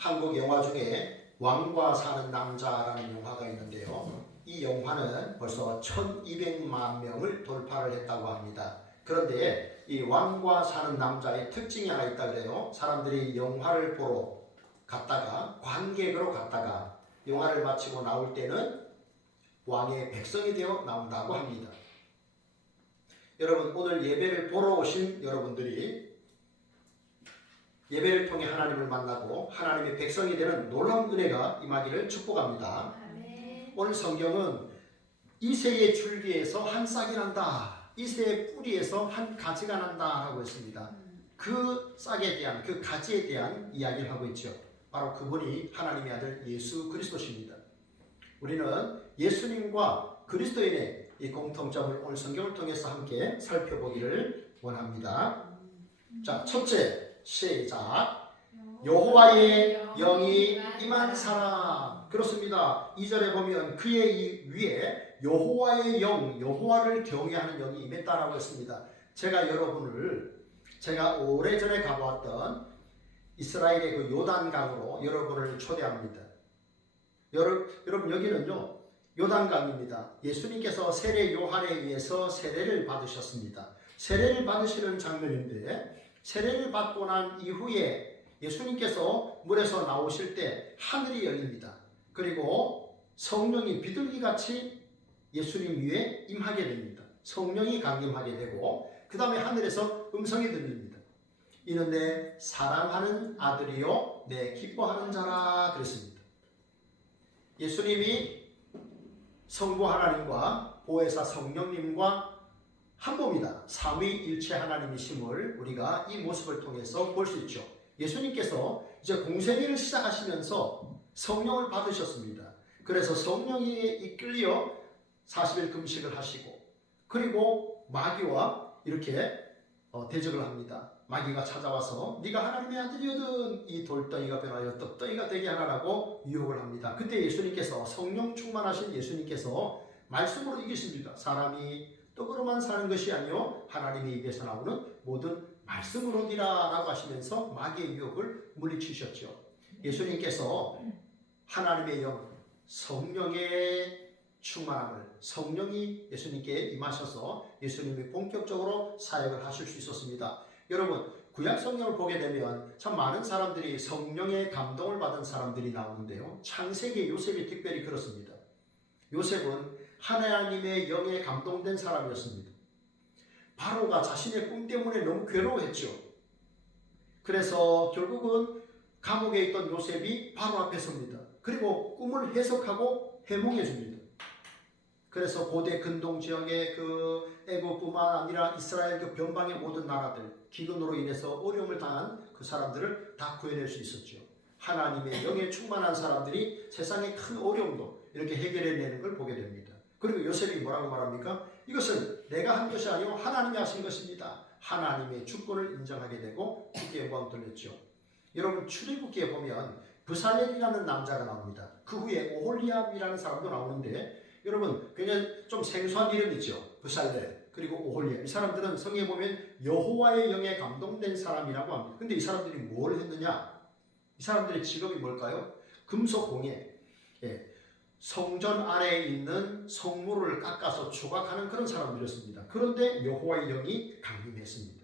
한국 영화 중에 왕과 사는 남자라는 영화가 있는데요. 이 영화는 벌써 1200만 명을 돌파를 했다고 합니다. 그런데 이 왕과 사는 남자의 특징이 하나 있다 그래요. 사람들이 영화를 보러 갔다가 관객으로 갔다가 영화를 마치고 나올 때는 왕의 백성이 되어 나온다고 합니다. 여러분, 오늘 예배를 보러 오신 여러분들이 예배를 통해 하나님을 만나고 하나님의 백성이 되는 놀라운 은혜가 임하기를 축복합니다. 오늘 성경은 이새의 줄기에서 한 싹이 난다, 이새의 뿌리에서 한 가지가 난다 하고 있습니다. 그 싹에 대한, 그 가지에 대한 이야기를 하고 있죠. 바로 그분이 하나님의 아들 예수 그리스도십니다. 우리는 예수님과 그리스도인의 이 공통점을 오늘 성경을 통해서 함께 살펴보기를 원합니다. 자, 첫째, 시작. 여호와의 영이 임한 사람. 그렇습니다. 2절에 보면 그의 위에 여호와의 영, 여호와를 경외하는 영이 임했다라고 했습니다. 제가 오래전에 가보았던 이스라엘의 그 요단강으로 여러분을 초대합니다. 여러분, 여기는요 요단강입니다. 예수님께서 세례 요한에 의해서 세례를 받으셨습니다. 세례를 받으시는 장면인데, 세례를 받고 난 이후에 예수님께서 물에서 나오실 때 하늘이 열립니다. 그리고 성령이 비둘기같이 예수님 위에 임하게 됩니다. 성령이 강림하게 되고, 그 다음에 하늘에서 음성이 들립니다. 이는 내 사랑하는 아들이요 내 기뻐하는 자라 그랬습니다. 예수님이 성부 하나님과 보혜사 성령님과 한 몸이다, 삼위일체 하나님이심을 우리가 이 모습을 통해서 볼 수 있죠. 예수님께서 이제 공생애를 시작하시면서 성령을 받으셨습니다. 그래서 성령에 이끌려 40일 금식을 하시고, 그리고 마귀와 이렇게 대적을 합니다. 마귀가 찾아와서 네가 하나님의 아들이거든 이 돌덩이가 변하여 떡덩이가 되게 하라고 유혹을 합니다. 그때 예수님께서, 성령 충만하신 예수님께서 말씀으로 이기십니다. 사람이 떡으로만 사는 것이 아니요 하나님의 입에서 나오는 모든 말씀으로니라 라고 하시면서 마귀의 유혹을 물리치셨죠. 예수님께서 하나님의 영, 성령의 충만함을, 성령이 예수님께 임하셔서 예수님이 본격적으로 사역을 하실 수 있었습니다. 여러분, 구약 성경을 보게 되면 참 많은 사람들이 성령의 감동을 받은 사람들이 나오는데요, 창세기 요셉이 특별히 그렇습니다. 요셉은 하나님의 영에 감동된 사람이었습니다. 바로가 자신의 꿈 때문에 너무 괴로워했죠. 그래서 결국은 감옥에 있던 요셉이 바로 앞에 섭니다. 그리고 꿈을 해석하고 해몽해 줍니다. 그래서 고대 근동 지역의 그 애국뿐만 아니라 이스라엘 그 변방의 모든 나라들, 기근으로 인해서 어려움을 당한 그 사람들을 다 구해낼 수 있었죠. 하나님의 영에 충만한 사람들이 세상의 큰 어려움도 이렇게 해결해내는 걸 보게 됩니다. 그리고 요셉이 뭐라고 말합니까? 이것은 내가 한 것이 아니요 하나님이 하신 것입니다. 하나님의 주권을 인정하게 되고 주께 영광 돌렸죠. 여러분, 출애굽기에 보면 브살렐이라는 남자가 나옵니다. 그 후에 오홀리압이라는 사람도 나오는데, 여러분 굉장히 좀 생소한 이름이죠. 브살렐 그리고 오홀리압. 이 사람들은 성경에 보면 여호와의 영에 감동된 사람이라고 합니다. 근데 이 사람들이 뭘 했느냐? 이 사람들의 직업이 뭘까요? 금속공예, 성전 안에 있는 성물을 깎아서 조각하는 그런 사람들이었습니다. 그런데 여호와의 영이 강림했습니다.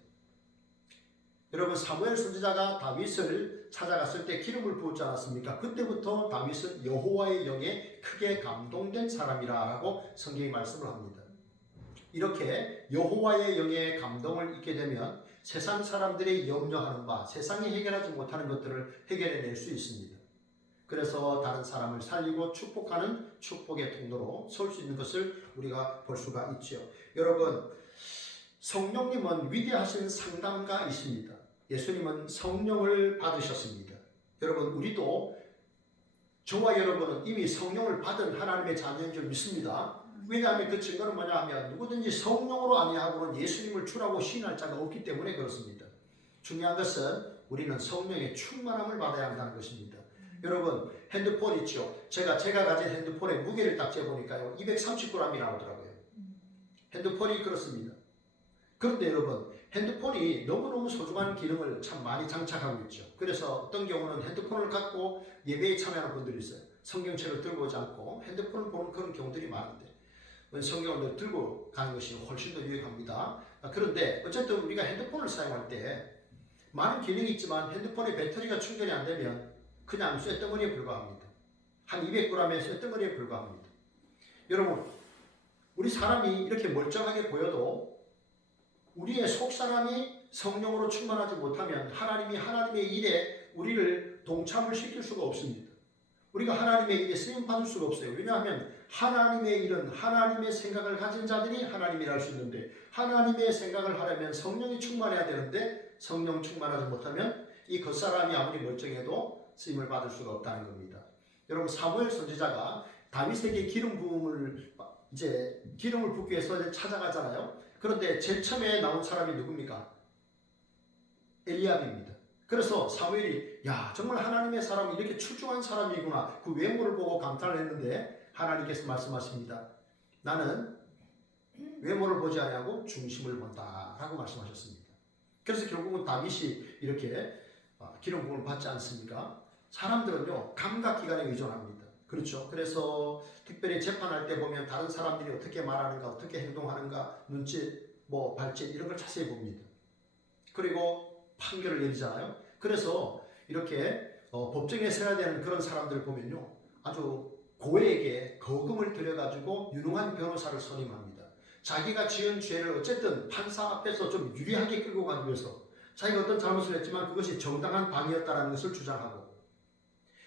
여러분, 사무엘 선지자가 다윗을 찾아갔을 때 기름을 부었지 않았습니까? 그때부터 다윗은 여호와의 영에 크게 감동된 사람이라고 성경이 말씀을 합니다. 이렇게 여호와의 영에 감동을 잊게 되면 세상 사람들이 염려하는 바, 세상이 해결하지 못하는 것들을 해결해낼 수 있습니다. 그래서 다른 사람을 살리고 축복하는 축복의 통로로 설 수 있는 것을 우리가 볼 수가 있죠. 여러분, 성령님은 위대하신 상담가이십니다. 예수님은 성령을 받으셨습니다. 여러분, 우리도, 저와 여러분은 이미 성령을 받은 하나님의 자녀인 줄 믿습니다. 왜냐하면 그 증거는 뭐냐 하면, 누구든지 성령으로 아니하고는 예수님을 주라고 시인할 자가 없기 때문에 그렇습니다. 중요한 것은 우리는 성령의 충만함을 받아야 한다는 것입니다. 여러분, 핸드폰 있죠? 제가 가진 핸드폰의 무게를 딱 재보니까요 230g이 나오더라고요. 핸드폰이 그렇습니다. 그런데 여러분, 핸드폰이 너무너무 소중한 기능을 참 많이 장착하고 있죠. 그래서 어떤 경우는 핸드폰을 갖고 예배에 참여하는 분들이 있어요. 성경책을 들고 오지 않고 핸드폰을 보는 그런 경우들이 많은데 성경을 들고 가는 것이 훨씬 더 유익합니다. 그런데 어쨌든 우리가 핸드폰을 사용할 때 많은 기능이 있지만 핸드폰의 배터리가 충전이 안 되면 그냥 쇳덩어리에 불과합니다. 한 200g의 쇳덩어리에 불과합니다. 여러분, 우리 사람이 이렇게 멀쩡하게 보여도 우리의 속사람이 성령으로 충만하지 못하면 하나님이 하나님의 일에 우리를 동참을 시킬 수가 없습니다. 우리가 하나님의 일에 쓰임받을 수가 없어요. 왜냐하면 하나님의 일은 하나님의 생각을 가진 자들이 하나님이 할 수 있는데 하나님의 생각을 하려면 성령이 충만해야 되는데 성령 충만하지 못하면 이 겉사람이 아무리 멀쩡해도 쓰임을 받을 수가 없다는 겁니다. 여러분, 사무엘 선지자가 다윗에게 기름 부음을 이제 기름을 붓기 위해서 찾아가잖아요. 그런데 제일 처음에 나온 사람이 누굽니까? 엘리압입니다. 그래서 사무엘이 야, 정말 하나님의 사람이 이렇게 출중한 사람이구나. 그 외모를 보고 감탄을 했는데 하나님께서 말씀하십니다. 나는 외모를 보지 아니하고 중심을 본다 라고 말씀하셨습니다. 그래서 결국은 다윗이 이렇게 기름 부음을 받지 않습니까? 사람들은요, 감각기관에 의존합니다. 그렇죠. 그래서 특별히 재판할 때 보면 다른 사람들이 어떻게 말하는가, 어떻게 행동하는가, 눈짓, 발짓 이런 걸 자세히 봅니다. 그리고 판결을 내리잖아요. 그래서 이렇게 법정에 서야 되는 그런 사람들을 보면요, 아주 고액의 거금을 들여가지고 유능한 변호사를 선임합니다. 자기가 지은 죄를 어쨌든 판사 앞에서 좀 유리하게 끌고 가기 위해서 자기가 어떤 잘못을 했지만 그것이 정당한 방위였다는 것을 주장하고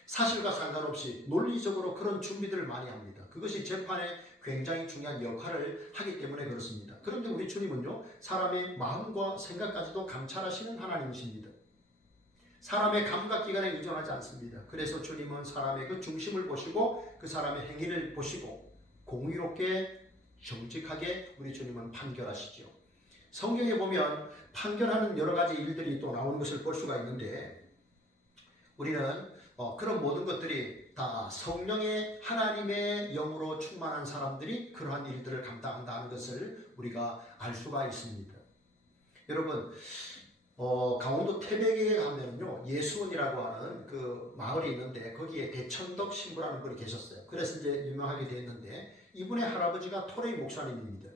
사실과 상관없이 논리적으로 그런 준비들을 많이 합니다. 그것이 재판에 굉장히 중요한 역할을 하기 때문에 그렇습니다. 그런데 우리 주님은요, 사람의 마음과 생각까지도 감찰하시는 하나님이십니다. 사람의 감각기관에 의존하지 않습니다. 그래서 주님은 사람의 그 중심을 보시고 그 사람의 행위를 보시고 공의롭게 정직하게 우리 주님은 판결하시죠. 성경에 보면 판결하는 여러 가지 일들이 또 나오는 것을 볼 수가 있는데 우리는 그런 모든 것들이 다 성령의 하나님의 영으로 충만한 사람들이 그러한 일들을 감당한다는 것을 우리가 알 수가 있습니다. 여러분, 강원도 태백에 가면요, 예수원이라고 하는 그 마을이 있는데 거기에 대천덕 신부라는 분이 계셨어요. 그래서 이제 유명하게 됐는데 이분의 할아버지가 토레이 목사님입니다.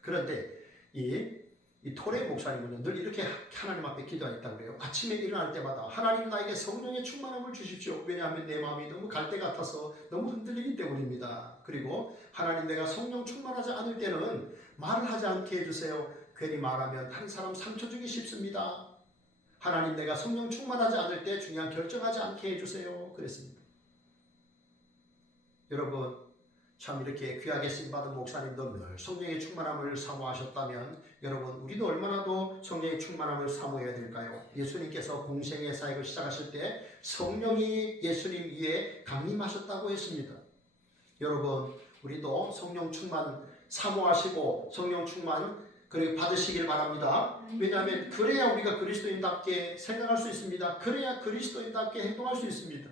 그런데 이 토레이 목사님은 늘 이렇게 하나님 앞에 기도했다고 그래요. 아침에 일어날 때마다 하나님 나에게 성령의 충만함을 주십시오. 왜냐하면 내 마음이 너무 갈대 같아서 너무 흔들리기 때문입니다. 그리고 하나님, 내가 성령 충만하지 않을 때는 말을 하지 않게 해주세요. 괜히 말하면 다른 사람 상처 주기 쉽습니다. 하나님, 내가 성령 충만하지 않을 때 중요한 결정하지 않게 해주세요. 그랬습니다. 여러분, 참 이렇게 귀하게 쓰임받은 목사님도 늘 성령의 충만함을 사모하셨다면 여러분, 우리도 얼마나 더 성령의 충만함을 사모해야 될까요? 예수님께서 공생의 사역을 시작하실 때 성령이 예수님 위에 강림하셨다고 했습니다. 여러분, 우리도 성령 충만 사모하시고 성령 충만 그리고 받으시길 바랍니다. 왜냐하면 그래야 우리가 그리스도인답게 생각할 수 있습니다. 그래야 그리스도인답게 행동할 수 있습니다.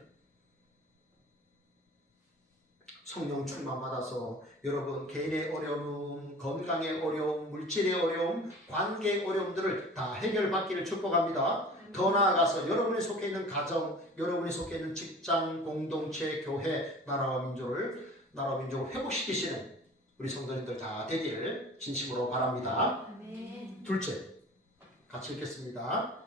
성령 충만 받아서 여러분, 개인의 어려움, 건강의 어려움, 물질의 어려움, 관계의 어려움들을 다 해결받기를 축복합니다. 더 나아가서 여러분이 속해 있는 가정, 여러분이 속해 있는 직장, 공동체, 교회, 나라와 민족을 회복시키시는 우리 성도님들 다 되기를 진심으로 바랍니다. 둘째, 같이 읽겠습니다.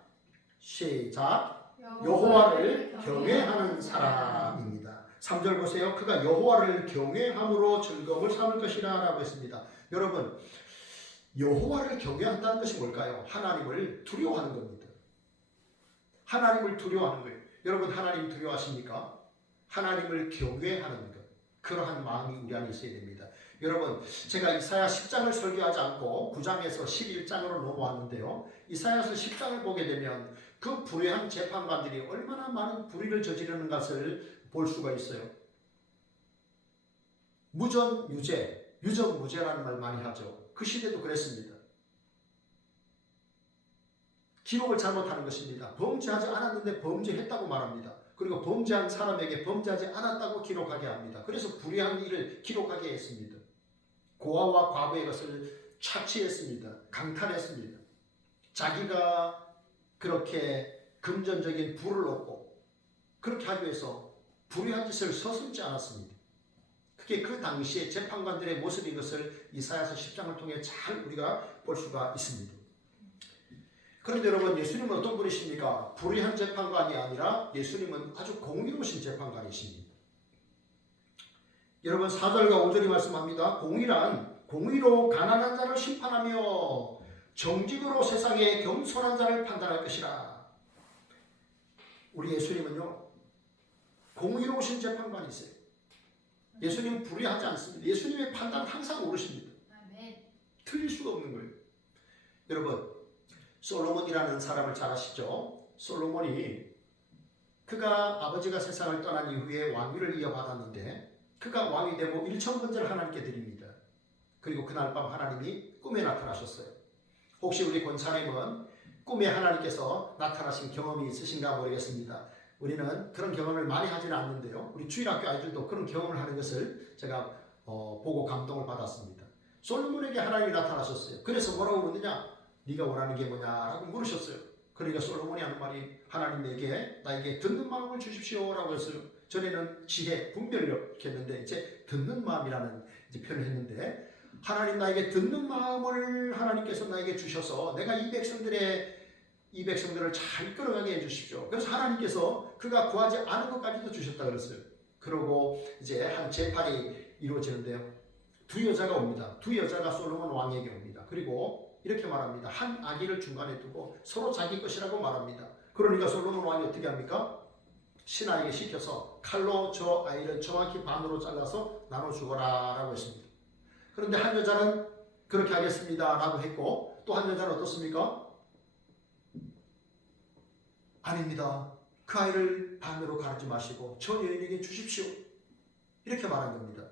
시작. 여호와를 경외하는 사람입니다. 3절 보세요. 그가 여호와를 경외함으로 즐거움을 삼을 것이라 라고 했습니다. 여러분, 여호와를 경외한다는 것이 뭘까요? 하나님을 두려워하는 겁니다. 하나님을 두려워하는 거예요. 여러분, 하나님 두려워하십니까? 하나님을 경외하는 것, 그러한 마음이 우리 안에 있어야 됩니다. 여러분, 제가 이사야 10장을 설교하지 않고 9장에서 11장으로 넘어왔는데요, 이사야서 10장을 보게 되면 그 불의한 재판관들이 얼마나 많은 불의를 저지르는 것을 볼 수가 있어요. 무전 유죄, 유전 무죄라는 말 많이 하죠. 그 시대도 그랬습니다. 기록을 잘못하는 것입니다. 범죄하지 않았는데 범죄했다고 말합니다. 그리고 범죄한 사람에게 범죄하지 않았다고 기록하게 합니다. 그래서 불의한 일을 기록하게 했습니다. 고아와 과부의 것을 착취했습니다. 강탈했습니다. 자기가 그렇게 금전적인 부를 얻고 그렇게 하기 위해서 불의한 짓을 서슴지 않았습니다. 그게 그 당시의 재판관들의 모습인 것을 이사야서 10장을 통해 잘 우리가 볼 수가 있습니다. 그런데 여러분, 예수님은 어떤 분이십니까? 불의한 재판관이 아니라 예수님은 아주 공의로우신 재판관이십니다. 여러분, 4절과 5절이 말씀합니다. 공의로 가난한 자를 심판하며 정직으로 세상에 겸손한 자를 판단할 것이라. 우리 예수님은요, 공의로우신 재판관이세요. 예수님은 불의하지 않습니다. 예수님의 판단은 항상 옳으십니다. 틀릴 수가 없는 거예요. 여러분, 솔로몬이라는 사람을 잘 아시죠? 솔로몬이 그가 아버지가 세상을 떠난 이후에 왕위를 이어받았는데 그가 왕이 되고 1000번째를 하나님께 드립니다. 그리고 그날 밤 하나님이 꿈에 나타나셨어요. 혹시 우리 권사님은 꿈에 하나님께서 나타나신 경험이 있으신가 모르겠습니다. 우리는 그런 경험을 많이 하지는 않는데요. 우리 주일학교 아이들도 그런 경험을 하는 것을 제가 보고 감동을 받았습니다. 솔로몬에게 하나님이 나타나셨어요. 그래서 뭐라고 묻느냐? 네가 원하는 게 뭐냐라고 물으셨어요. 그러니까 솔로몬이 하는 말이 하나님 나에게 듣는 마음을 주십시오라고 했어요. 전에는 지혜, 분별력 이렇게 했는데 이제 듣는 마음이라는 이제 표현을 했는데 하나님 나에게 듣는 마음을 하나님께서 나에게 주셔서 내가 이 백성들을 잘 이끌어가게 해주십시오. 그래서 하나님께서 그가 구하지 않은 것까지도 주셨다 그랬어요. 그러고 이제 한 재판이 이루어지는데요. 두 여자가 옵니다. 두 여자가 솔로몬 왕에게 옵니다. 그리고 이렇게 말합니다. 한 아기를 중간에 두고 서로 자기 것이라고 말합니다. 그러니까 솔로몬 왕이 어떻게 합니까? 신하에게 시켜서 칼로 저 아이를 정확히 반으로 잘라서 나눠 주거라 라고 했습니다. 그런데 한 여자는 그렇게 하겠습니다 라고 했고 또 한 여자는 어떻습니까? 아닙니다. 그 아이를 반으로 가르지 마시고 저 여인에게 주십시오. 이렇게 말한 겁니다.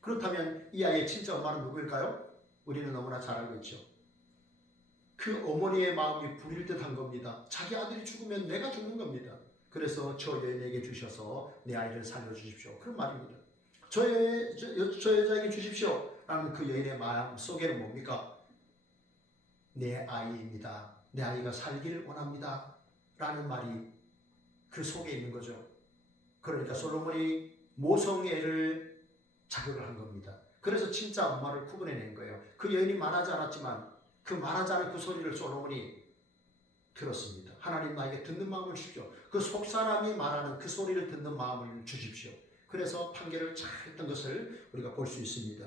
그렇다면 이 아이의 진짜 엄마는 누구일까요? 우리는 너무나 잘 알고 있죠. 그 어머니의 마음이 불일 듯한 겁니다. 자기 아들이 죽으면 내가 죽는 겁니다. 그래서 저 여인에게 주셔서 내 아이를 살려주십시오. 그런 말입니다. 저 여자에게 주십시오. 라는 그 여인의 마음 속에는 뭡니까? 내 아이입니다. 내 아이가 살기를 원합니다. 라는 말이 그 속에 있는 거죠. 그러니까 솔로몬이 모성애를 자극을 한 겁니다. 그래서 진짜 엄마를 구분해낸 거예요. 그 여인이 말하지 않았지만 그 말하지 않은 그 소리를 솔로몬이 들었습니다. 하나님 나에게 듣는 마음을 주십시오. 그 속사람이 말하는 그 소리를 듣는 마음을 주십시오. 그래서 판결을 잘 했던 것을 우리가 볼 수 있습니다.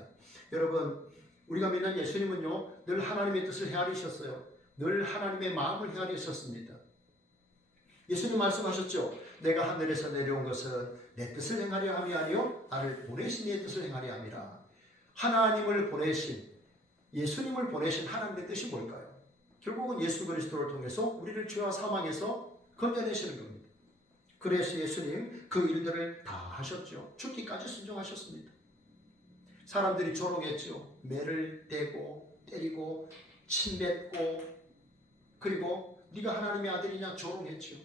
여러분, 우리가 믿는 예수님은요, 늘 하나님의 뜻을 헤아리셨어요. 늘 하나님의 마음을 헤아리셨습니다. 예수님 말씀하셨죠. 내가 하늘에서 내려온 것은 내 뜻을 행하려 함이 아니요 나를 보내신 이의 뜻을 행하려 함이라. 하나님을 보내신, 예수님을 보내신 하나님의 뜻이 뭘까요? 결국은 예수 그리스도를 통해서 우리를 죄와 사망에서 건져내시는 겁니다. 그래서 예수님 그 일들을 다 하셨죠. 죽기까지 순종하셨습니다. 사람들이 조롱했죠. 매를 대고 때리고 침뱉고 그리고 네가 하나님의 아들이냐 조롱했죠.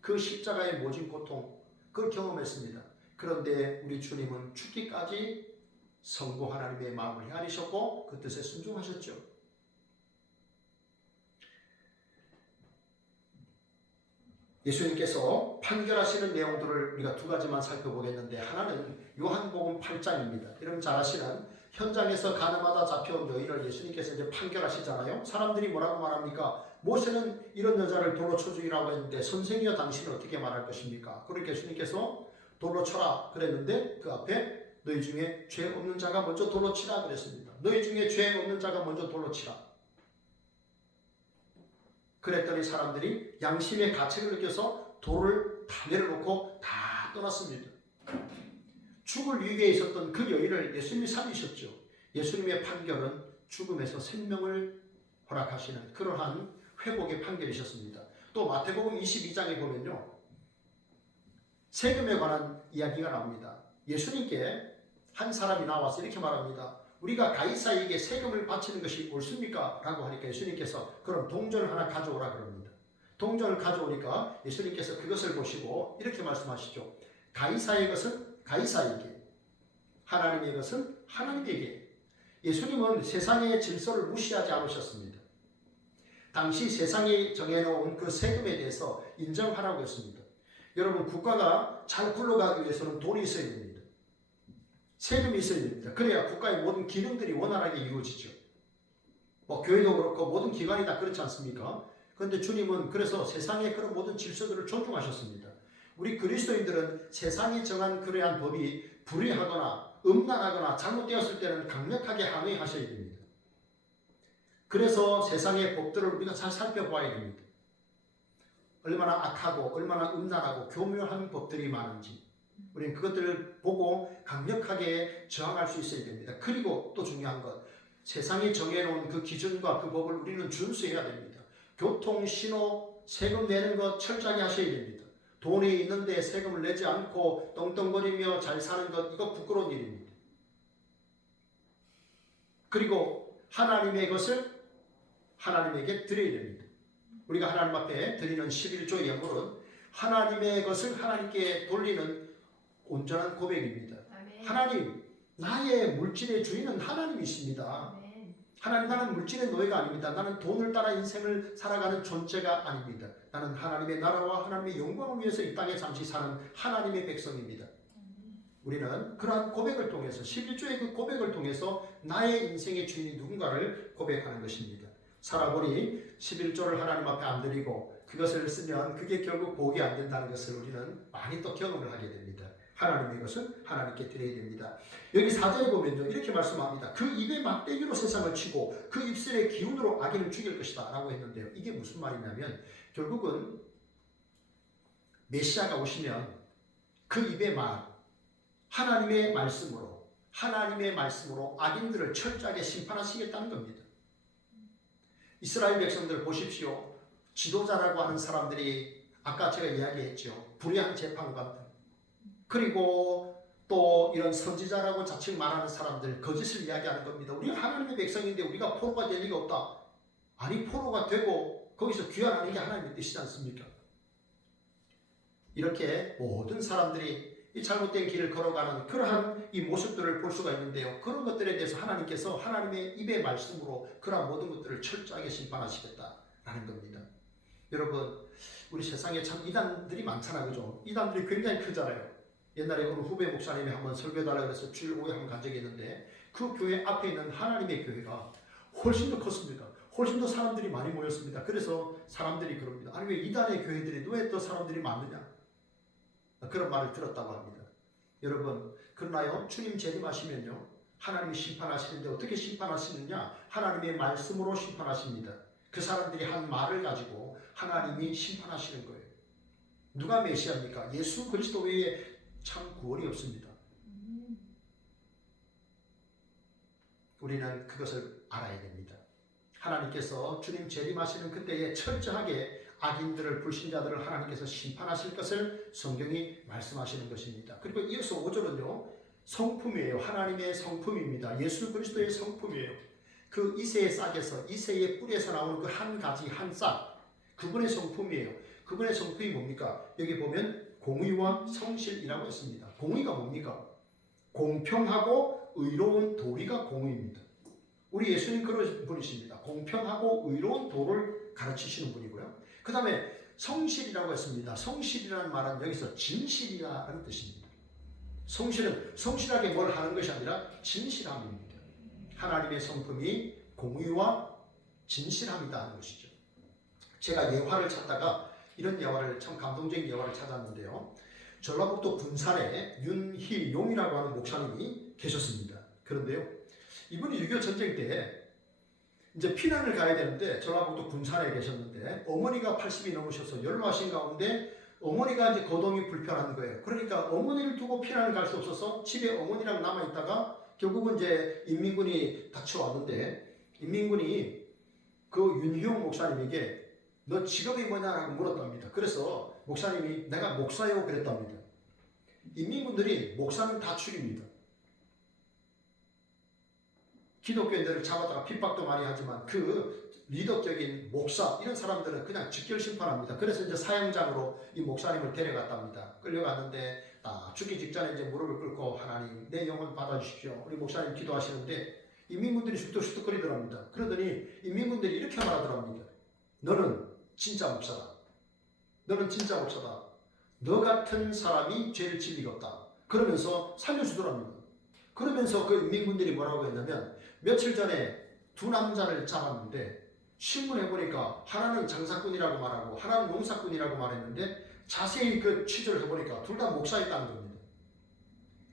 그 십자가의 모진 고통 그걸 경험했습니다. 그런데 우리 주님은 죽기까지 성부 하나님의 마음을 헤아리셨고 그 뜻에 순종하셨죠. 예수님께서 판결하시는 내용들을 우리가 두 가지만 살펴보겠는데 하나는 요한복음 8장입니다. 여러분 잘 아시는 현장에서 가늠하다 잡혀온 여인을 예수님께서 이제 판결하시잖아요. 사람들이 뭐라고 말합니까? 모세는 이런 여자를 돌로 쳐 죽이라고 했는데 선생이여 당신은 어떻게 말할 것입니까? 그러니까 예수님께서 돌로 쳐라 그랬는데 그 앞에 너희 중에 죄 없는 자가 먼저 돌로 치라 그랬습니다. 너희 중에 죄 없는 자가 먼저 돌로 치라. 그랬더니 사람들이 양심의 가책을 느껴서 돌을 다 내려놓고 다 떠났습니다. 죽을 위기에 있었던 그 여인을 예수님이 살리셨죠. 예수님의 판결은 죽음에서 생명을 허락하시는 그러한 회복의 판결이셨습니다. 또 마태복음 22장에 보면요. 세금에 관한 이야기가 나옵니다. 예수님께 한 사람이 나와서 이렇게 말합니다. 우리가 가이사에게 세금을 바치는 것이 옳습니까? 라고 하니까 예수님께서 그럼 동전을 하나 가져오라 그럽니다. 동전을 가져오니까 예수님께서 그것을 보시고 이렇게 말씀하시죠. 가이사의 것은 가이사에게, 하나님의 것은 하나님에게. 예수님은 세상의 질서를 무시하지 않으셨습니다. 당시 세상이 정해놓은 그 세금에 대해서 인정하라고 했습니다. 여러분, 국가가 잘 굴러가기 위해서는 돈이 있어야 됩니다. 세금이 있어야 됩니다. 그래야 국가의 모든 기능들이 원활하게 이루어지죠. 뭐 교회도 그렇고 모든 기관이 다 그렇지 않습니까? 그런데 주님은 그래서 세상의 그런 모든 질서들을 존중하셨습니다. 우리 그리스도인들은 세상이 정한 그러한 법이 불의하거나 음란하거나 잘못되었을 때는 강력하게 항의하셔야 됩니다. 그래서 세상의 법들을 우리가 잘 살펴봐야 됩니다. 얼마나 악하고 얼마나 음란하고 교묘한 법들이 많은지 우리는 그것들을 보고 강력하게 저항할 수 있어야 됩니다. 그리고 또 중요한 것, 세상이 정해놓은 그 기준과 그 법을 우리는 준수해야 됩니다. 교통, 신호, 세금 내는 것 철저하게 하셔야 됩니다. 돈이 있는데 세금을 내지 않고 떵떵거리며 잘 사는 것, 이거 부끄러운 일입니다. 그리고 하나님의 것을 하나님에게 드려야 됩니다. 우리가 하나님 앞에 드리는 11조의 예물은 하나님의 것을 하나님께 돌리는 온전한 고백입니다. 아멘. 하나님, 나의 물질의 주인은 하나님이십니다. 아멘. 하나님, 나는 물질의 노예가 아닙니다. 나는 돈을 따라 인생을 살아가는 존재가 아닙니다. 나는 하나님의 나라와 하나님의 영광을 위해서 이 땅에 잠시 사는 하나님의 백성입니다. 우리는 그러한 고백을 통해서 11조의 그 고백을 통해서 나의 인생의 주인이 누군가를 고백하는 것입니다. 살아보니 11조를 하나님 앞에 안 드리고 그것을 쓰면 그게 결국 복이 안 된다는 것을 우리는 많이 또 경험을 하게 됩니다. 하나님의 것은 하나님께 드려야 됩니다. 여기 4절에 보면요, 이렇게 말씀합니다. 그 입에 막대기로 세상을 치고 그 입술의 기운으로 악인을 죽일 것이다 라고 했는데요. 이게 무슨 말이냐면 결국은 메시아가 오시면 그 입의 말, 하나님의 말씀으로 악인들을 철저하게 심판하시겠다는 겁니다. 이스라엘 백성들 보십시오. 지도자라고 하는 사람들이 아까 제가 이야기했죠. 불의한 재판관들, 그리고 또 이런 선지자라고 자칭 말하는 사람들, 거짓을 이야기하는 겁니다. 우리가 하나님의 백성인데 우리가 포로가 될 리가 없다. 아니, 포로가 되고 거기서 귀환하는 게 하나님의 뜻이지 않습니까? 이렇게 모든 사람들이 이 잘못된 길을 걸어가는 그러한 이 모습들을 볼 수가 있는데요. 그런 것들에 대해서 하나님께서 하나님의 입의 말씀으로 그러한 모든 것들을 철저하게 심판하시겠다라는 겁니다. 여러분, 우리 세상에 참 이단들이 많잖아요. 그죠? 이단들이 굉장히 크잖아요. 옛날에 어느 후배 목사님이 한번 설교해달라고 해서 주일 오후에 한번 간 적이 있는데 그 교회 앞에 있는 하나님의 교회가 훨씬 더 컸습니다. 훨씬 더 사람들이 많이 모였습니다. 그래서 사람들이 그럽니다. 아니, 왜 이단의 교회들이 왜 또 사람들이 많느냐? 그런 말을 들었다고 합니다. 여러분, 그러나요, 주님 재림하시면요, 하나님이 심판하시는데 어떻게 심판하시느냐? 하나님의 말씀으로 심판하십니다. 그 사람들이 한 말을 가지고 하나님이 심판하시는 거예요. 누가 메시아입니까? 예수 그리스도 외에 참 구원이 없습니다. 우리는 그것을 알아야 됩니다. 하나님께서 주님 재림하시는 그때에 철저하게 악인들을, 불신자들을 하나님께서 심판하실 것을 성경이 말씀하시는 것입니다. 그리고 이어서 5절은요, 성품이에요. 하나님의 성품입니다. 예수 그리스도의 성품이에요. 그 이새의 싹에서, 이새의 뿌리에서 나오는 그 한 가지, 한 싹, 그분의 성품이에요. 그분의 성품이 뭡니까? 여기 보면 공의와 성실이라고 했습니다. 공의가 뭡니까? 공평하고 의로운 도리가 공의입니다. 우리 예수님 그런 분이십니다. 공평하고 의로운 도를 가르치시는 분이고요. 그 다음에 성실이라고 했습니다. 성실이라는 말은 여기서 진실이라는 뜻입니다. 성실은 성실하게 뭘 하는 것이 아니라 진실함입니다. 하나님의 성품이 공의와 진실함이다 하는 것이죠. 제가 예화를 찾다가 이런 예화를, 참 감동적인 예화를 찾았는데요. 전라북도 군산에 윤희용이라고 하는 목사님이 계셨습니다. 그런데요, 이분이 6.25 전쟁 때 이제 피난을 가야 되는데 전라북도 군산에 계셨는데 어머니가 80이 넘으셔서 연로하신 가운데 어머니가 이제 거동이 불편한 거예요. 그러니까 어머니를 두고 피난을 갈 수 없어서 집에 어머니랑 남아있다가 결국은 이제 인민군이 닥쳐왔는데 인민군이 그 윤희용 목사님에게 너 직업이 뭐냐라고 물었답니다. 그래서 목사님이 내가 목사요 그랬답니다. 인민군들이 목사는 다 죽입니다. 기독교인들을 잡아다가 핍박도 많이 하지만 그 리더격인 목사 이런 사람들은 그냥 직결 심판합니다. 그래서 이제 사형장으로 이 목사님을 데려갔답니다. 끌려갔는데 죽기 직전에 이제 무릎을 꿇고 하나님 내 영혼 받아주십시오. 우리 목사님 기도하시는데 인민군들이 슈떡슈떡거리더랍니다. 그러더니 인민군들이 이렇게 말하더랍니다. 너는 진짜 목사다. 너는 진짜 목사다. 너 같은 사람이 죄를 질 리가 없다. 그러면서 살려주더랍니다. 그러면서 그 인민군들이 뭐라고 했냐면 며칠 전에 두 남자를 잡았는데 신문에 보니까 하나는 장사꾼이라고 말하고 하나는 농사꾼이라고 말했는데 자세히 그 취재를 해보니까 둘 다 목사였다는 겁니다.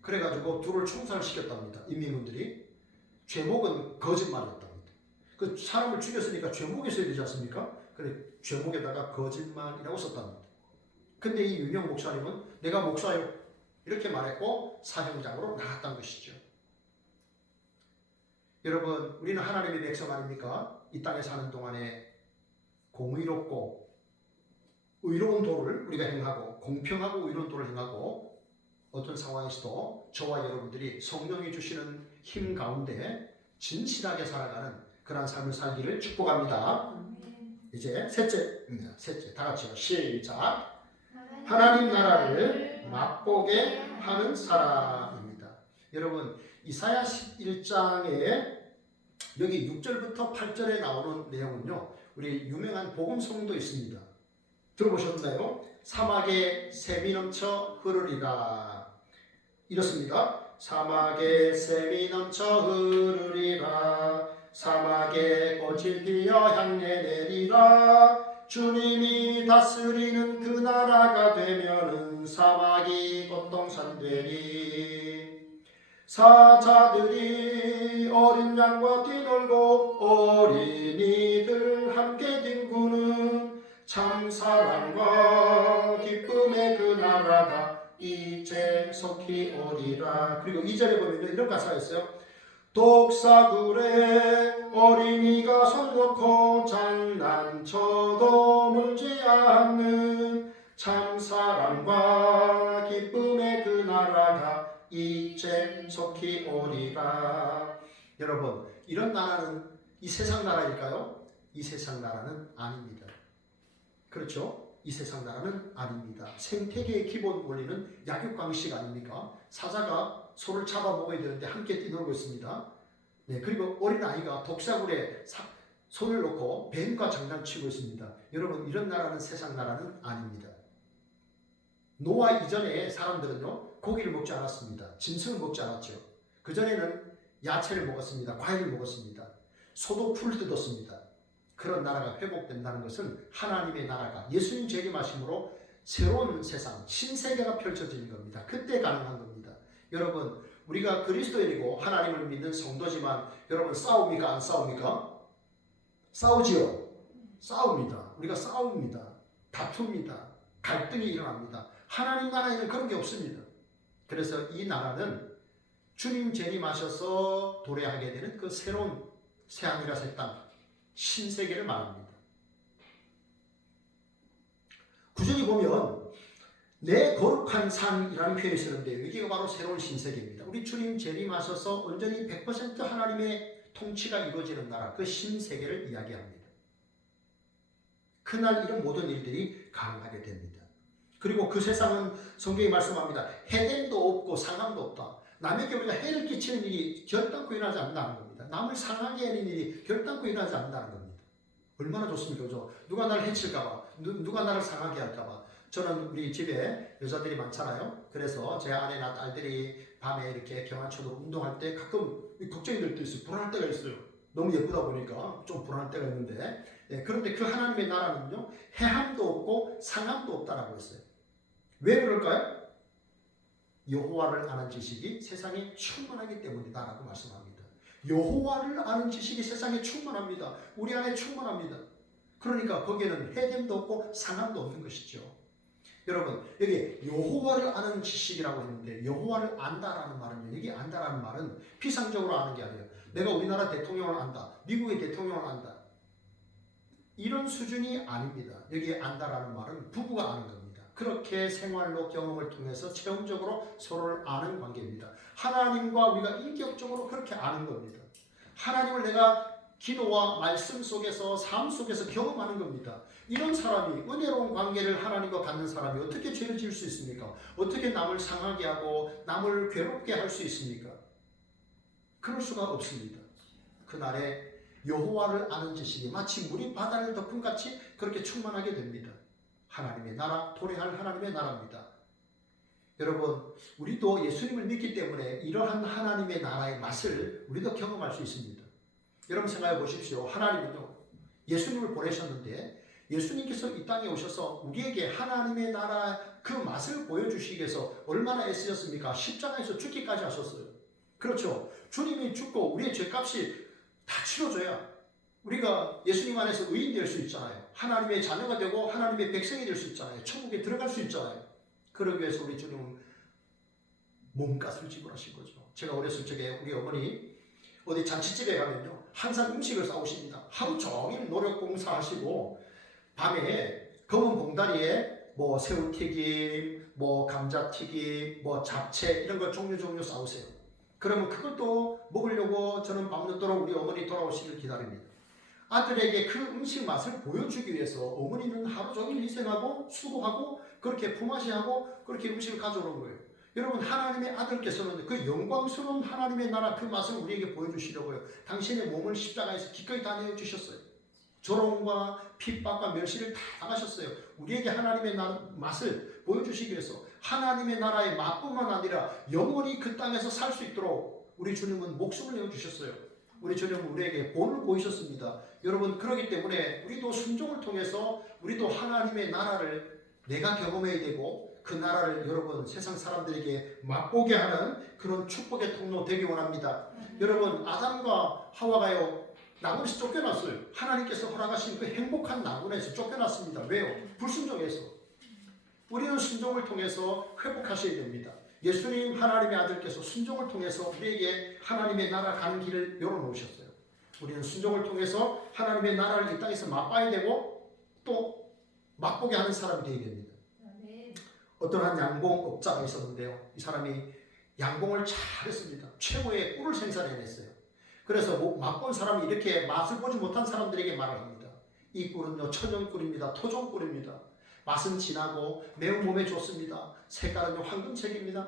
그래가지고 둘을 총살시켰답니다. 인민군들이. 죄목은 거짓말이었답니다. 그 사람을 죽였으니까 죄목이 있어야 되지 않습니까? 그래 죄목에다가 거짓말이라고 썼답니다. 근데 이 유명 목사님은 내가 목사요 이렇게 말했고 사형장으로 나갔다는 것이죠. 여러분 우리는 하나님의 백성 아닙니까? 이 땅에 사는 동안에 공의롭고 의로운 도를 우리가 행하고 공평하고 의로운 도를 행하고 어떤 상황에서도 저와 여러분들이 성령이 주시는 힘 가운데 진실하게 살아가는 그런 삶을 살기를 축복합니다. 이제 셋째 다 같이요. 시작. 하나님 나라를 맛보게 하는 사람입니다. 여러분 이사야 11장에 여기 6절부터 8절에 나오는 내용은요. 우리 유명한 복음성도 있습니다. 들어보셨나요? 사막에 샘이 넘쳐 흐르리라. 이렇습니다. 사막에 샘이 넘쳐 흐르리라. 사막에 꽃이 피어 향내 내리라. 주님이 다스리는 그 나라가 되면은 사막이 꽃동산 되리. 사자들이 어린 양과 뛰놀고 어린이들 함께 뒹구는 참 사랑과 기쁨의 그 나라가 이제 속히 오리라. 그리고 2절에 보면 이런 가사가 있어요. 독사굴에 어린이가 손 놓고 장난쳐도 물지 않는 참 사랑과 기쁨의 그 나라가 이제 속히 오리라. 여러분 이런 나라는 이 세상 나라일까요? 이 세상 나라는 아닙니다. 그렇죠? 이 세상 나라는 아닙니다. 생태계의 기본 원리는 약육강식 아닙니까? 사자가 소를 잡아 먹어야 되는데 함께 뛰놀고 있습니다. 네, 그리고 어린아이가 독사굴에 손을 놓고 뱀과 장난치고 있습니다. 여러분 이런 나라는 세상 나라는 아닙니다. 노아 이전에 사람들은요 고기를 먹지 않았습니다. 짐승을 먹지 않았죠. 그전에는 야채를 먹었습니다. 과일을 먹었습니다. 소도 풀을 뜯었습니다. 그런 나라가 회복된다는 것은 하나님의 나라가 예수님 재림하심으로 새로운 세상, 신세계가 펼쳐지는 겁니다. 그때 가능한 겁니다. 여러분 우리가 그리스도인이고 하나님을 믿는 성도지만 여러분 싸웁니까? 안 싸웁니까? 싸우지요. 싸웁니다. 우리가 싸웁니다. 다툽니다. 갈등이 일어납니다. 하나님 나라에는 그런 게 없습니다. 그래서 이 나라는 주님 재림하셔서 도래하게 되는 그 새로운 새하늘과 새 땅, 신세계를 말합니다. 구절이 보면 내 거룩한 산이라는 표현이 쓰는데 여기가 바로 새로운 신세계입니다. 우리 주님 재림하셔서 온전히 100% 하나님의 통치가 이루어지는 나라, 그 신세계를 이야기합니다. 그날 이런 모든 일들이 가능하게 됩니다. 그리고 그 세상은 성경이 말씀합니다. 해됨도 없고 상함도 없다. 남에게 우리가 해를 끼치는 일이 결단코 일어나지 않는다는 겁니다. 남을 상하게 하는 일이 결단코 일어나지 않는다는 겁니다. 얼마나 좋습니까? 그죠? 누가 나를 해칠까봐, 누가 나를 상하게 할까봐. 저는 우리 집에 여자들이 많잖아요. 그래서 제 아내나 딸들이 밤에 이렇게 경안천으로 운동할 때 가끔 걱정이 될 때 있어요. 불안할 때가 있어요. 너무 예쁘다 보니까 좀 불안할 때가 있는데, 그런데 그 하나님의 나라는요, 해함도 없고 상함도 없다라고 했어요. 왜 그럴까요? 여호와를 아는 지식이 세상에 충만하기 때문이다라고 말씀합니다. 여호와를 아는 지식이 세상에 충만합니다. 우리 안에 충만합니다. 그러니까 거기에는 해됨도 없고 상함도 없는 것이죠. 여러분 여기 여호와를 아는 지식이라고 했는데 여호와를 안다라는 말은요. 여기 안다라는 말은 피상적으로 아는 게 아니에요. 내가 우리나라 대통령을 안다. 미국의 대통령을 안다. 이런 수준이 아닙니다. 여기 안다라는 말은 부부가 아는 겁니다. 그렇게 생활로 경험을 통해서 체험적으로 서로를 아는 관계입니다. 하나님과 우리가 인격적으로 그렇게 아는 겁니다. 하나님을 내가 기도와 말씀 속에서 삶 속에서 경험하는 겁니다. 이런 사람이 은혜로운 관계를 하나님과 갖는 사람이 어떻게 죄를 지을 수 있습니까? 어떻게 남을 상하게 하고 남을 괴롭게 할 수 있습니까? 그럴 수가 없습니다. 그날에 여호와를 아는 지식이 마치 물이 바다를 덮은 같이 그렇게 충만하게 됩니다. 하나님의 나라, 도래할 하나님의 나라입니다. 여러분, 우리도 예수님을 믿기 때문에 이러한 하나님의 나라의 맛을 우리도 경험할 수 있습니다. 여러분 생각해 보십시오. 하나님은요, 예수님을 보내셨는데 예수님께서 이 땅에 오셔서 우리에게 하나님의 나라 그 맛을 보여주시기 위해서 얼마나 애쓰셨습니까? 십자가에서 죽기까지 하셨어요. 그렇죠. 주님이 죽고 우리의 죄값이 다 치러줘야 우리가 예수님 안에서 의인 될 수 있잖아요. 하나님의 자녀가 되고 하나님의 백성이 될 수 있잖아요. 천국에 들어갈 수 있잖아요. 그러기 위해서 우리 주님은 몸값을 지불하신 거죠. 제가 어렸을 적에 우리 어머니 어디 잔치집에 가면요, 항상 음식을 싸우십니다. 하루 종일 노력 봉사하시고 밤에 검은 봉다리에 뭐 새우튀김, 뭐 감자튀김, 뭐 잡채 이런 거 종류 싸우세요. 그러면 그것도 먹으려고 저는 밤늦도록 우리 어머니 돌아오시길 기다립니다. 아들에게 그 음식 맛을 보여주기 위해서 어머니는 하루 종일 희생하고 수고하고 그렇게 품앗이하고 그렇게 음식을 가져오는 거예요. 여러분, 하나님의 아들께서는 그 영광스러운 하나님의 나라 그 맛을 우리에게 보여주시려고요. 당신의 몸을 십자가에서 기꺼이 다 내어주셨어요. 조롱과 핍박과 멸시를 다 당하셨어요. 우리에게 하나님의 맛을 보여주시기 위해서 하나님의 나라의 맛뿐만 아니라 영원히 그 땅에서 살 수 있도록 우리 주님은 목숨을 내어주셨어요. 우리 주님은 우리에게 본을 보이셨습니다. 여러분, 그렇기 때문에 우리도 순종을 통해서 우리도 하나님의 나라를 내가 경험해야 되고 그 나라를 여러분 세상 사람들에게 맛보게 하는 그런 축복의 통로 되기 원합니다. 여러분, 아담과 하와가요, 나무에서 쫓겨났어요. 하나님께서 허락하신 그 행복한 나무에서 쫓겨났습니다. 왜요? 불순종해서. 우리는 순종을 통해서 회복하셔야 됩니다. 예수님 하나님의 아들께서 순종을 통해서 우리에게 하나님의 나라 가는 길을 열어놓으셨어요. 우리는 순종을 통해서 하나님의 나라를 이 땅에서 맛봐야 되고 또 맛보게 하는 사람이 되어야 됩니다. 어떤 한 양봉업자가 있었는데요, 이 사람이 양봉을 잘했습니다. 최고의 꿀을 생산해냈어요. 그래서 맛본 사람이 이렇게 맛을 보지 못한 사람들에게 말을 합니다. 이 꿀은요, 천연꿀입니다. 토종꿀입니다. 맛은 진하고 매우 몸에 좋습니다. 색깔은 황금색입니다.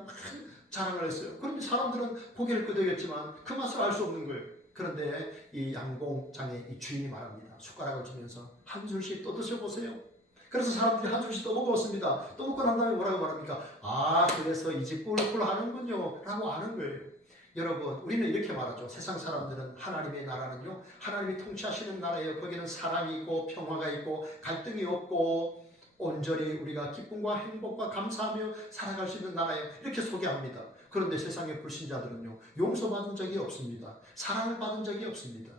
자랑을 했어요. 그런데 사람들은 고개를 끄덕였지만 그 맛을 알 수 없는 거예요. 그런데 이 양봉장의 이 주인이 말합니다. 숟가락을 주면서 한 줄씩 또 드셔보세요. 그래서 사람들이 한 줄씩 또 먹어봤습니다. 또 먹고 난 다음에 뭐라고 말합니까? 아, 그래서 이 집 꿀꿀 하는군요 라고 아는 거예요. 여러분, 우리는 이렇게 말하죠. 세상 사람들은 하나님의 나라는요, 하나님이 통치하시는 나라예요. 거기는 사랑이 있고 평화가 있고 갈등이 없고 온전히 우리가 기쁨과 행복과 감사하며 살아갈 수 있는 나라예요. 이렇게 소개합니다. 그런데 세상의 불신자들은요, 용서받은 적이 없습니다. 사랑을 받은 적이 없습니다.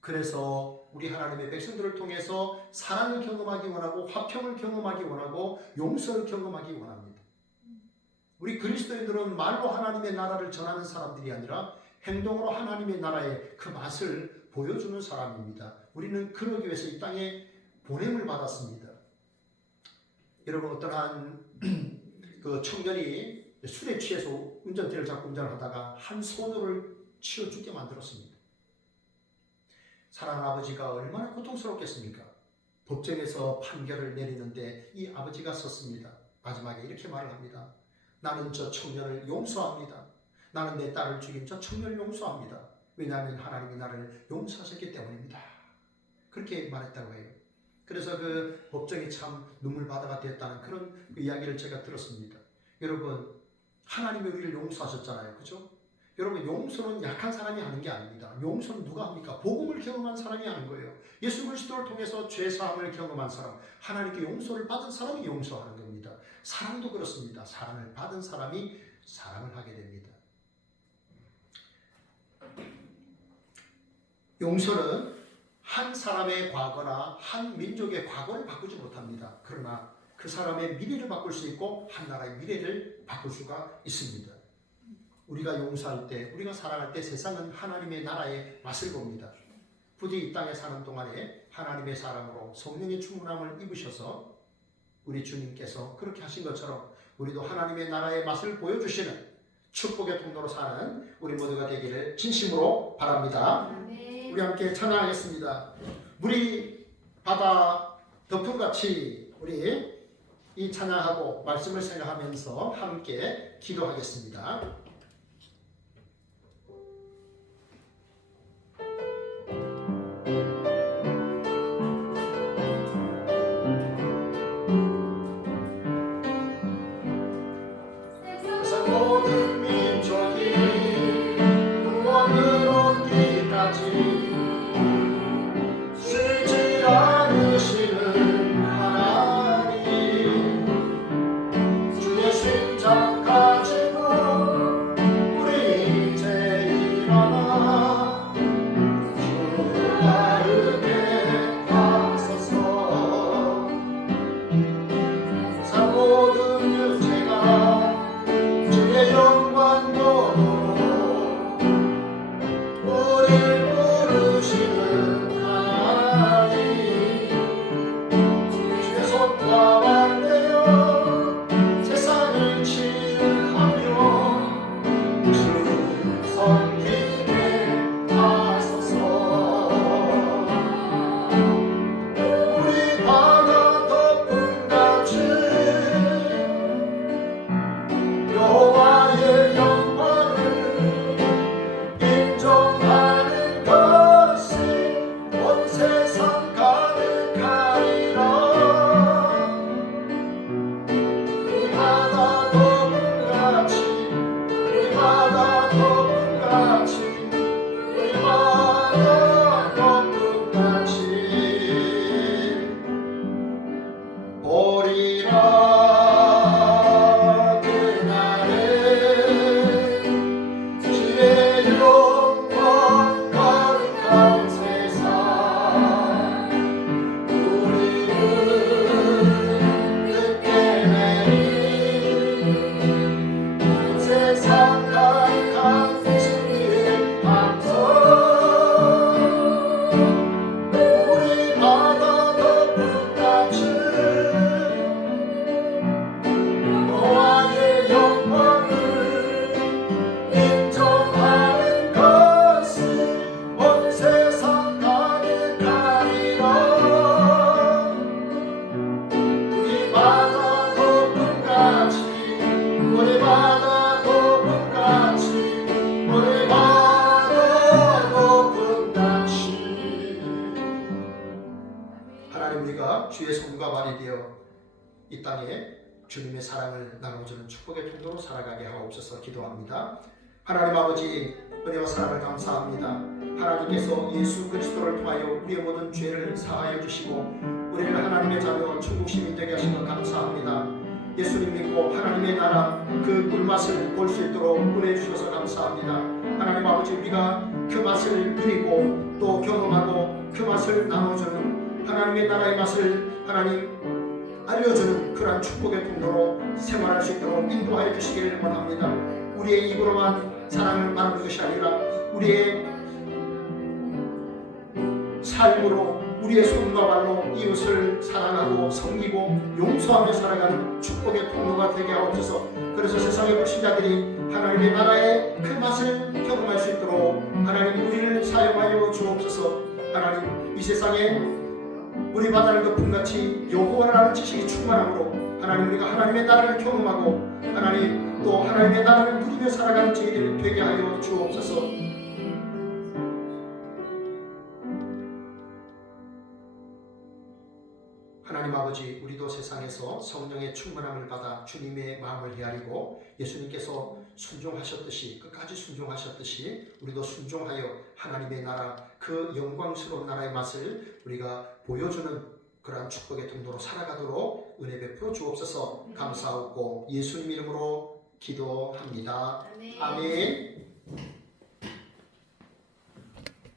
그래서 우리 하나님의 백성들을 통해서 사랑을 경험하기 원하고 화평을 경험하기 원하고 용서를 경험하기 원합니다. 우리 그리스도인들은 말로 하나님의 나라를 전하는 사람들이 아니라 행동으로 하나님의 나라의 그 맛을 보여주는 사람입니다. 우리는 그러기 위해서 이 땅에 보냄을 받았습니다. 여러분, 어떠한 그 청년이 술에 취해서 운전대를 잡고 운전을 하다가 한 소녀를 치어 죽게 만들었습니다. 사랑하는 아버지가 얼마나 고통스럽겠습니까? 법정에서 판결을 내리는데 이 아버지가 섰습니다. 마지막에 이렇게 말을 합니다. 나는 저 청년을 용서합니다. 나는 내 딸을 죽인 저 청년을 용서합니다. 왜냐하면 하나님이 나를 용서하셨기 때문입니다. 그렇게 말했다고 해요. 그래서 그 법정이 참 눈물바다가 됐다는 그런 그 이야기를 제가 들었습니다. 여러분, 하나님이 우리를 용서하셨잖아요. 그죠? 여러분, 용서는 약한 사람이 하는 게 아닙니다. 용서는 누가 합니까? 복음을 경험한 사람이 하는 거예요. 예수 그리스도를 통해서 죄사함을 경험한 사람, 하나님께 용서를 받은 사람이 용서하는 겁니다. 사랑도 그렇습니다. 사랑을 받은 사람이 사랑을 하게 됩니다. 용서는 한 사람의 과거나 한 민족의 과거를 바꾸지 못합니다. 그러나 그 사람의 미래를 바꿀 수 있고 한 나라의 미래를 바꿀 수가 있습니다. 우리가 용서할 때, 우리가 사랑할 때 세상은 하나님의 나라의 맛을 봅니다. 부디 이 땅에 사는 동안에 하나님의 사랑으로 성령의 충만함을 입으셔서 우리 주님께서 그렇게 하신 것처럼 우리도 하나님의 나라의 맛을 보여주시는 축복의 통로로 사는 우리 모두가 되기를 진심으로 바랍니다. 우리 함께 찬양하겠습니다. 물이 바다 덮음같이 우리 이 찬양하고 말씀을 생각하면서 함께 기도하겠습니다. 세상을 치유하며 주 섬기게 하소서. 우리 바다 덮음같이 여호와의 영광을 인정하는 것이 온 세상 가득하리라. 우리 바다 덮음같이 우리 바다 덮음같이 우리 바다 덮음같이 보리라. 그날에 주의 영광 거룩한 세상 우리를 늦게 내린 온 세상 가득한 승리의 함성 우리 바다 덮음같이 여호와의 영광을 인정하는 것이 온 세상 가득하리라. 우리 바다 덮음같이 우리 바다 덮음같이 우리 바다 덮음같이. 하나님, 우리가 주의 손과 발이 되어 이 땅에 주님의 사랑을 나눠주는 축복의 통로로 살아가게 하옵소서 기도합니다. 하나님 아버지, 은혜와 사랑을 감사합니다. 하나님께서 예수 그리스도를 통하여 우리의 모든 죄를 사하여 주시고 우리를 하나님의 자녀 천국 시민 되게 하신 것 감사합니다. 예수님 믿고 하나님의 나라 그 꿀맛을 볼 수 있도록 은혜 주셔서 감사합니다. 하나님 아버지, 우리가 그 맛을 누리고 또 경험하고 그 맛을 나눠주는 하나님의 나라의 맛을 하나님 알려주는 그러한 축복의 통로로 생활할 수 있도록 인도하여 주시기를 원합니다. 우리의 입으로만 사랑을 말하는 것이 아니라 우리의 삶으로 우리의 손과 발로 이웃을 사랑하고 섬기고 용서하며 살아가는 축복의 통로가 되게 하옵소서. 그래서 세상의 불신자들이 하나님의 나라의 그 맛을 경험할 수 있도록 하나님 우리를 사용하여 주옵소서. 하나님, 이 세상에 우리 바다를 덮음같이 여호와를 아는 지식이 충만함으로 하나님 우리가 하나님의 나라를 경험하고 하나님 또 하나님의 나라를 누리며 살아가는 저희들 되게 하여 주옵소서. 하나님 아버지, 우리도 세상에서 성령의 충만함을 받아 주님의 마음을 헤아리고 예수님께서 순종하셨듯이 끝까지 순종하셨듯이 우리도 순종하여 하나님의 나라 그 영광스러운 나라의 맛을 우리가 보여주는 그러한 축복의 통로로 살아가도록 은혜 베풀어 주옵소서. 감사하고 예수님 이름으로 기도합니다. 아멘.